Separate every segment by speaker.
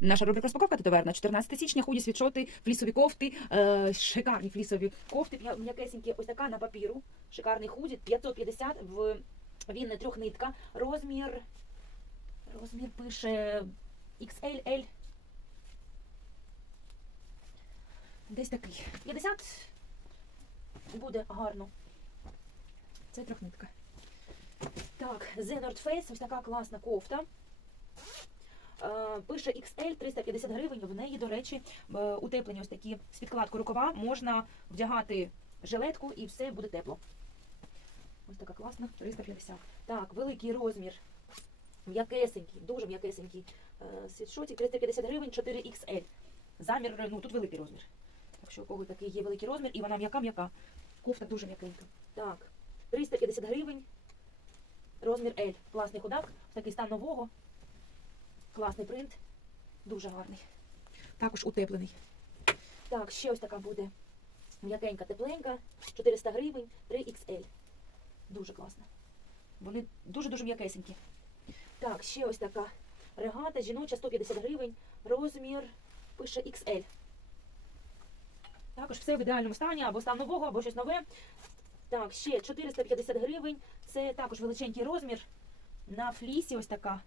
Speaker 1: Наша рубрика розпаковка тетоверна. 14 січня худі світшоти, флісові кофти, е, шикарні флісові кофти, п'я- м'якесенькі, ось така на папіру. Шикарний худі, 550 в він трьохнитка. Розмір, розмір пише XLL. Десь такий. 50 буде гарно. Це трьохнитка. Так, The North Face, ось така класна кофта. Е, Пише XL 350 гривень. В неї, до речі, е, утеплені ось такі з підкладку рукава. Можна вдягати жилетку і все буде тепло. Ось така класна, 350. Так, великий розмір. М'якесенький, дуже м'якесенький. е, Світшотик 350 гривень, 4XL. Замір, ну тут великий розмір. Так що у кого такий є великий розмір, і вона м'яка-м'яка. Кофта дуже м'якенька. Так, 350 гривень. Розмір L. Класний худак, такий стан нового. Класний принт. Дуже гарний. Також утеплений. Так, ще ось така буде м'якенька, тепленька. 400 гривень, 3XL. Дуже класно. Вони дуже-дуже м'якесенькі. Так, ще ось така регата, жіноча, 150 гривень. Розмір пише XL. Також все в ідеальному стані, або стан нового, або щось нове. Так, ще 450 гривень. Це також величенький розмір. На флісі ось така.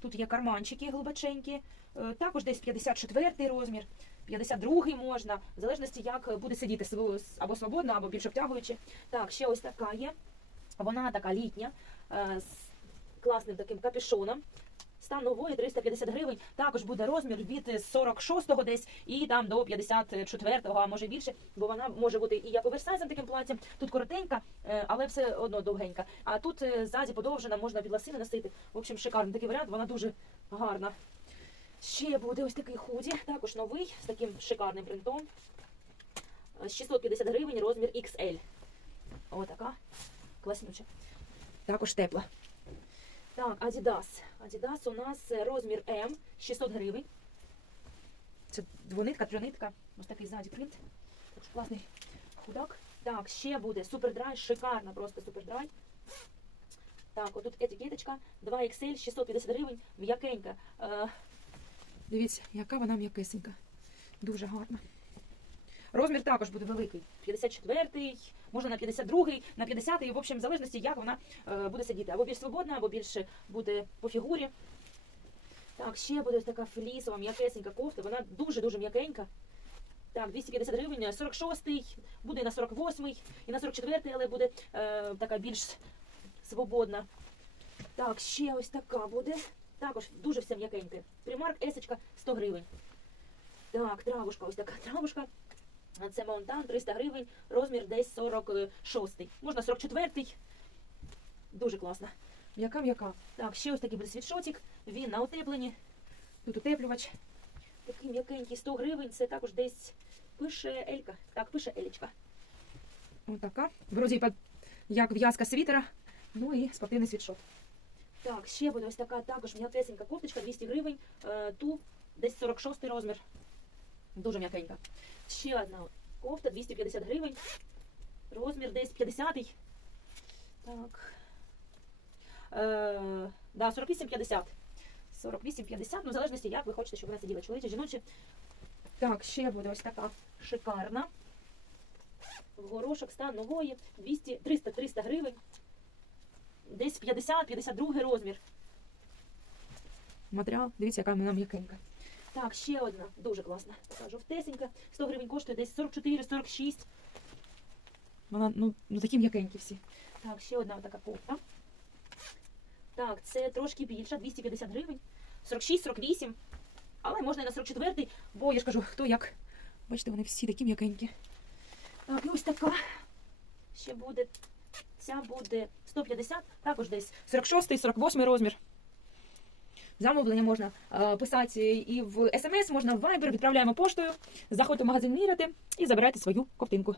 Speaker 1: Тут є карманчики глибоченькі. Е, Також десь 54 розмір, 52 можна, в залежності, як буде сидіти або свободно, або більш обтягуючи. Так, ще ось така є. Вона така літня, е, з класним таким капюшоном. Стан нової 350 гривень. Також буде розмір від 46-го десь і там до 54-го, а може більше, бо вона може бути і як оверсайзом таким платтям. Тут коротенька, е, але все одно довгенька. А тут е, ззаді подовжена, можна під ласини носити. В общем, шикарний такий варіант, вона дуже гарна. Ще буде ось такий худі, також новий, з таким шикарним принтом. Е, 650 гривень, розмір XL. Отака. Класнюча. Також тепла. Так, Adidas. Adidas у нас е, розмір М, 600 гривень. Це двонитка, трьонитка. Ось такий ззаді принт. Так класний худак. Так, ще буде супердрай, шикарна просто супердрай. Так, отут етикеточка, 2XL, 650 гривень, м'якенька. Е, дивіться, яка вона м'якесенька. Дуже гарна. Розмір також буде великий. 54-й, можна на 52-й, на 50-й, в общем, в залежності, як вона е, буде сидіти. Або більш свободна, або більше буде по фігурі. Так, ще буде така флісова, м'якесенька кофта. Вона дуже-дуже м'якенька. Так, 250 гривень, 46-й, буде і на 48-й, і на 44-й, але буде е, така більш свободна. Так, ще ось така буде. Також дуже все м'якеньке. Примарк есочка 100 гривень. Так, травушка, ось така травушка. Це Маунтан 300 гривень, розмір десь 46. Можна 44. Дуже класно. М'яка м'яка. Так, ще ось такий буде світшотик. Він на утепленні. Тут утеплювач. Такий м'якенький 100 гривень. Це також десь пише Елька. Так, пише Елічка. Ось така. Вроді як в'язка світера. Ну і спортивний світшот. Так, ще буде ось така також м'якесенька кофточка, 200 гривень. Е, Ту десь 46 розмір. Дуже м'якенька. Ще одна кофта 250 гривень. Розмір десь 50. Так. Е, да, 48-50. 48-50, ну в залежності, як ви хочете, щоб вона сиділа чоловіча, жіноча. Так, ще буде ось така шикарна. Горошок стан нової 200, 300-300 гривень. Десь 50-52 розмір. Матеріал, дивіться, яка вона м'якенька. Так, ще одна, дуже класна. Така жовтесенька. 100 гривень коштує десь 44-46. Вона, ну, ну такі м'якенькі всі. Так, ще одна така кофта. Так, це трошки більша, 250 гривень. 46-48. Але можна і на 44-й, бо я ж кажу, хто як. Бачите, вони всі такі м'якенькі. Так, і ось така. Ще буде. Ця буде 150, також десь 46-48 розмір. Замовлення можна е, писати і в смс, можна в Viber, відправляємо поштою. Заходьте в магазин міряти і забирайте свою ковтинку.